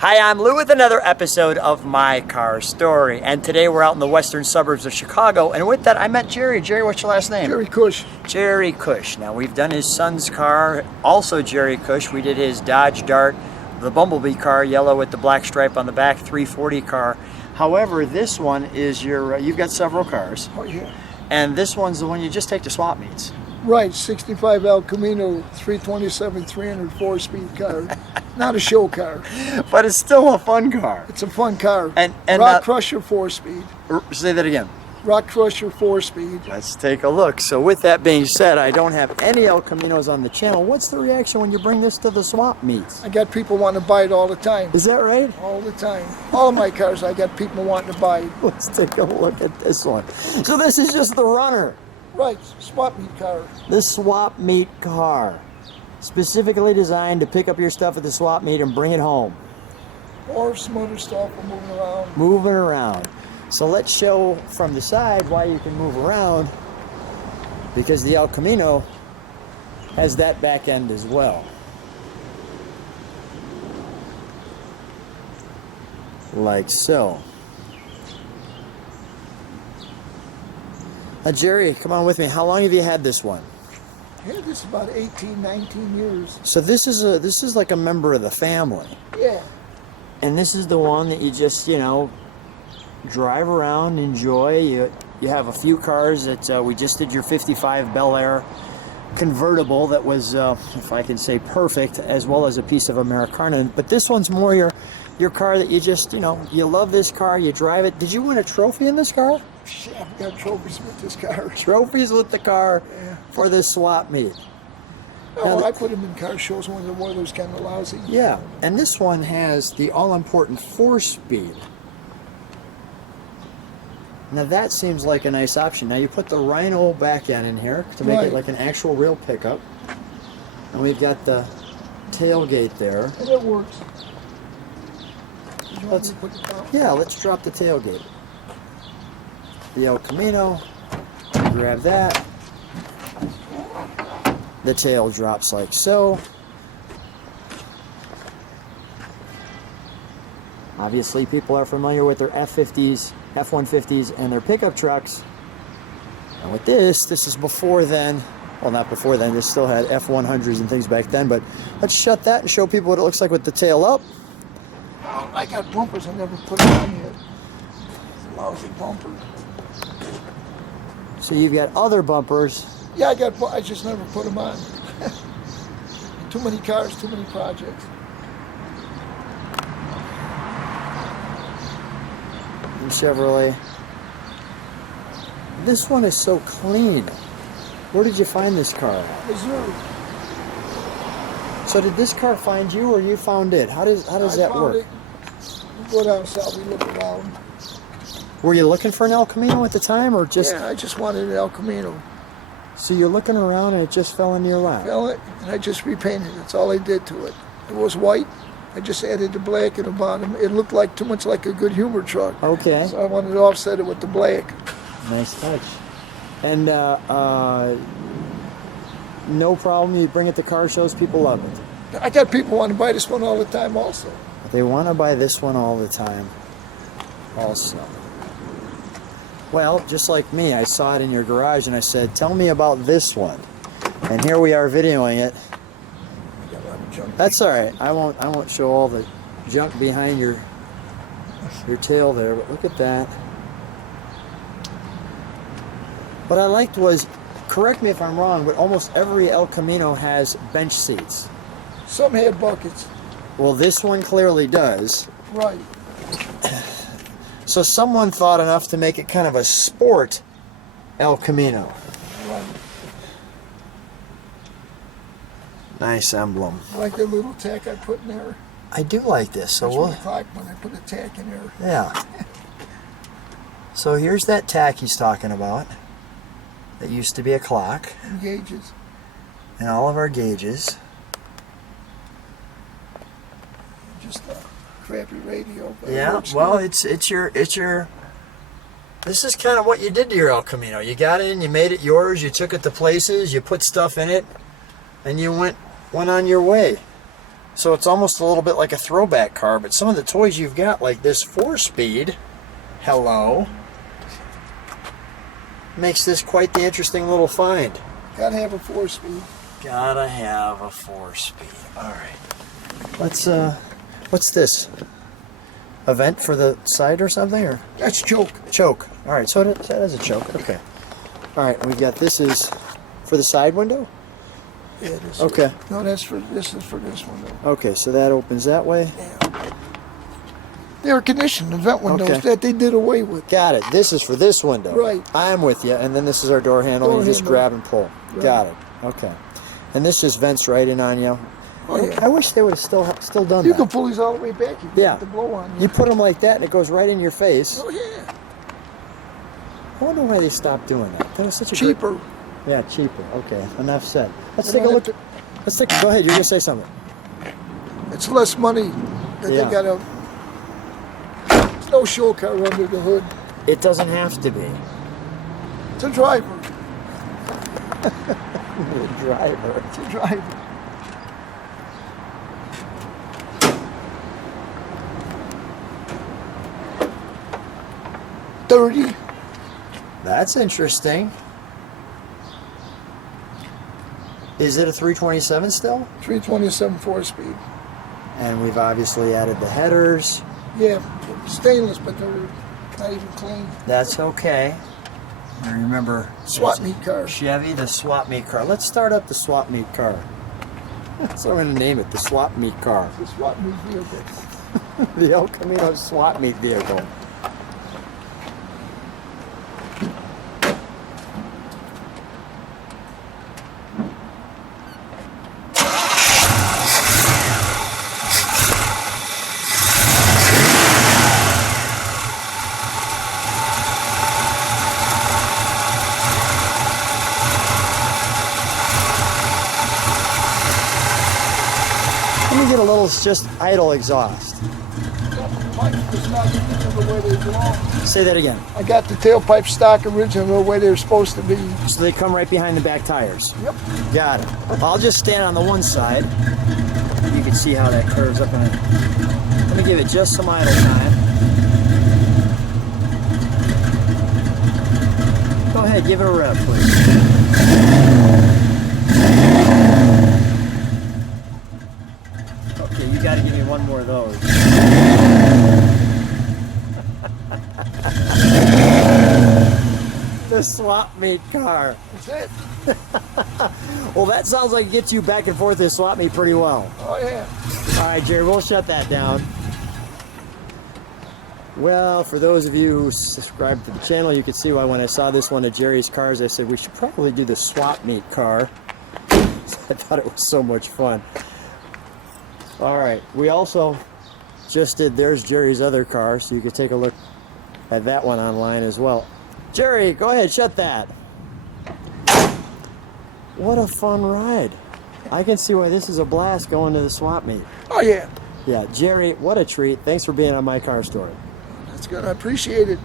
Hi, I'm Lou with another episode of My Car Story, and today we're out in the western suburbs of Chicago, and with that I met Jerry. Jerry, what's your last name? Jerry Kusch. Jerry Kusch. Now we've done his son's car, also Jerry Kusch. We did his Dodge Dart, the Bumblebee car, yellow with the black stripe on the back, 340 car. However, this one is your, you've got several cars. Oh yeah. And this one's the one you just take to swap meets. Right, 65 El Camino, 327, 304-speed car. Not a show car. But it's still a fun car. It's a fun car. And Rock Crusher 4-speed. Say that again. Rock Crusher 4-speed. Let's take a look. So with that being said, I don't have any El Caminos on the channel. What's the reaction when you bring this to the swap meets? I got people wanting to buy it all the time. Is that right? All the time. All of my cars, I got people wanting to buy it. Let's take a look at this one. So this is just the runner. Right, swap meet car. The swap meet car. Specifically designed to pick up your stuff at the swap meet and bring it home. Or some other stuff for moving around. Moving around. So let's show from the side why you can move around, because the El Camino has that back end as well. Like so. Now Jerry, come on with me. How long have you had this one? I had this about 18, 19 years. So this is like a member of the family. Yeah. And this is the one that you just, you know, drive around, enjoy. You have a few cars that we just did your 55 Bel Air convertible that was, if I can say, perfect, as well as a piece of Americana. But this one's more your car that you just, you know, you love this car, you drive it. Did you win a trophy in this car? Yeah, I've got trophies with this car. Trophies with the car, yeah, for this swap meet. Oh, I put them in car shows when the weather's kind of lousy. Yeah, and this one has the all-important 4-speed. Now that seems like a nice option. Now you put the Rhino back end in here to make it like an actual real pickup. And we've got the tailgate there. And it works. Let's drop the tailgate. The El Camino, grab that. The tail drops like so. Obviously people are familiar with their F-50s, F-150s, and their pickup trucks. And with this is before then. Well, not before then, they still had F-100s and things back then, but let's shut that and show people what it looks like with the tail up. I got bumpers, I never put them on yet. It's a lousy bumper. So you've got other bumpers. Yeah, I just never put them on. Too many cars, too many projects. And Chevrolet. This one is so clean. Where did you find this car at? Missouri. So did this car find you, or you found it? How does that work? It. We go down south, we look around. Were you looking for an El Camino at the time, or just? Yeah, I just wanted an El Camino. So you're looking around and it just fell into your lap? Fell it, and I just repainted it. That's all I did to it. It was white. I just added the black at the bottom. It looked like too much like a Good Humor truck. Okay. So I wanted to offset it with the black. Nice touch. And no problem. You bring it to car shows. People love it. I got people wanting to buy this one all the time also. They want to buy this one all the time also. Well, just like me, I saw it in your garage and I said, tell me about this one. And here we are videoing it. That's all right. I won't show all the junk behind your tail there, but look at that. What I liked was, correct me if I'm wrong, but almost every El Camino has bench seats. Some had buckets. Well, this one clearly does. Right. So someone thought enough to make it kind of a sport El Camino. Right. Nice emblem. I like the little tack I put in there. I do like this. So That's what I thought when I put the tack in there. Yeah. So here's that tack he's talking about. That used to be a clock. And gauges. And all of our gauges. Just a crappy radio. But Yeah, well, it's your This is kind of what you did to your El Camino. You got in, you made it yours, you took it to places, you put stuff in it, and you went on your way. So it's almost a little bit like a throwback car, but some of the toys you've got, like this 4-speed, hello, makes this quite the interesting little find. Gotta have a 4-speed. Gotta have a 4-speed. All right. Let's, what's this? A vent for the side or something, or? That's choke. Choke. All right, so that is a choke. Okay. All right, we've got, this is for the side window? Yeah, it is. Okay. No, this is for this window. Okay, so that opens that way. Yeah. The air conditioned, the vent windows Okay. that they did away with. Got it. This is for this window. Right. I'm with you. And then this is our door handle. Door You just handle. grab and pull. Right. Got it. Okay. And this just vents right in on you. Oh, yeah. I wish they would have still done You that. can pull these all the way back. You Yeah. get the blow on you. You put them like that and it goes right in your face. Oh, yeah. I wonder why they stopped doing that. That was such a Cheaper. Good, yeah, cheaper. Okay. Enough said. Let's You take a don't look. have Let's take. Go ahead. You're gonna say something. It's less money that Yeah. they got to. There's no show car under the hood. It doesn't have to be. It's a driver. The driver. It's a driver. $30. That's interesting. Is it a 327 still? 327 4-speed. And we've obviously added the headers. Yeah, stainless, but they're not even clean. That's okay. I remember Swap meet car. Chevy, the swap meet car. Let's start up the swap meet car. That's what I'm going to name it, the swap meet car. The swap meet vehicle. The El Camino swap meet vehicle. Let me get a little, it's just idle exhaust. Pipe is not the way they belong. Say that again. I got the tailpipe stock original the way they're supposed to be. So they come right behind the back tires. Yep. Got it. I'll just stand on the one side. You can see how that curves up. Let me give it just some idle time. Go ahead, give it a rev, please. Okay, you got to give me one more of those. The swap meet car. That's it. Well, that sounds like it gets you back and forth this swap meet pretty well. Oh, yeah. All right, Jerry, we'll shut that down. Well, for those of you who subscribe to the channel, you can see why when I saw this one of Jerry's cars, I said we should probably do the swap meet car. I thought it was so much fun. All right, we also just did, there's Jerry's other car, so you can take a look at that one online as well. Jerry, go ahead, shut that. What a fun ride. I can see why this is a blast going to the swap meet. Oh, yeah. Yeah, Jerry, what a treat. Thanks for being on My Car Story. That's good. I appreciate it.